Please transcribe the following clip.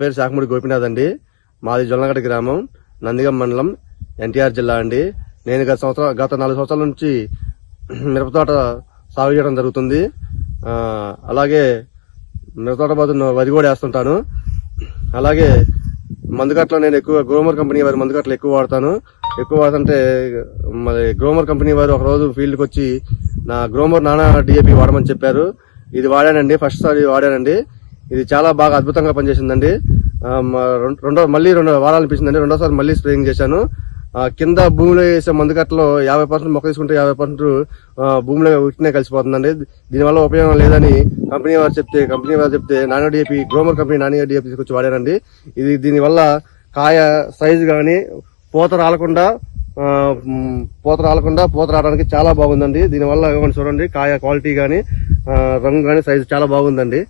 పేరు శాఖముడి గోపినాథ్ అండి. మాది జొల్లగడ్డ గ్రామం. నందిగం మండలం ఎన్టీఆర్ జిల్లా అండి. నేను గత సంవత్సరం గత నాలుగు సంవత్సరాల నుంచి మిరపతోట సాగు చేయడం జరుగుతుంది. అలాగే మిరపతోట బదులు వరి కూడా వేస్తుంటాను. అలాగే మందుకట్లో నేను ఎక్కువ గ్రోమర్ కంపెనీ వారి మందుకట్లు ఎక్కువ వాడతాను. ఎక్కువ వాడుతుంటే మరి గ్రోమర్ కంపెనీ వారు ఒకరోజు ఫీల్డ్కి వచ్చి నా గ్రోమర్ నానా డిఏపి వాడమని చెప్పారు. ఇది వాడానండి ఫస్ట్ సారి వాడానండి. ఇది చాలా బాగా అద్భుతంగా పనిచేసిందండి. మ- రెండో మళ్ళీ రెండు వారాలు అనిపించిందండి. రెండోసారి మళ్ళీ స్ప్రేయింగ్ చేశాను. కింద భూమిలో వేసే మందుకట్లో యాభై పర్సెంట్ మొక్క తీసుకుంటే యాభై పర్సెంట్ భూమిలో ఉట్టినే కలిసిపోతుందండి. దీనివల్ల ఉపయోగం లేదని కంపెనీ వారు చెప్తే కంపెనీ వారు చెప్తే nano DAP Gromor company nano DAP తీసుకొచ్చి వాడానండి ఇది దీనివల్ల కాయ సైజు కానీ పూత రాలకుండా పూత రాలకుండా పూత రావడానికి చాలా బాగుందండి. దీనివల్ల చూడండి కాయ క్వాలిటీ కానీ రంగు కానీ సైజు చాలా బాగుందండి.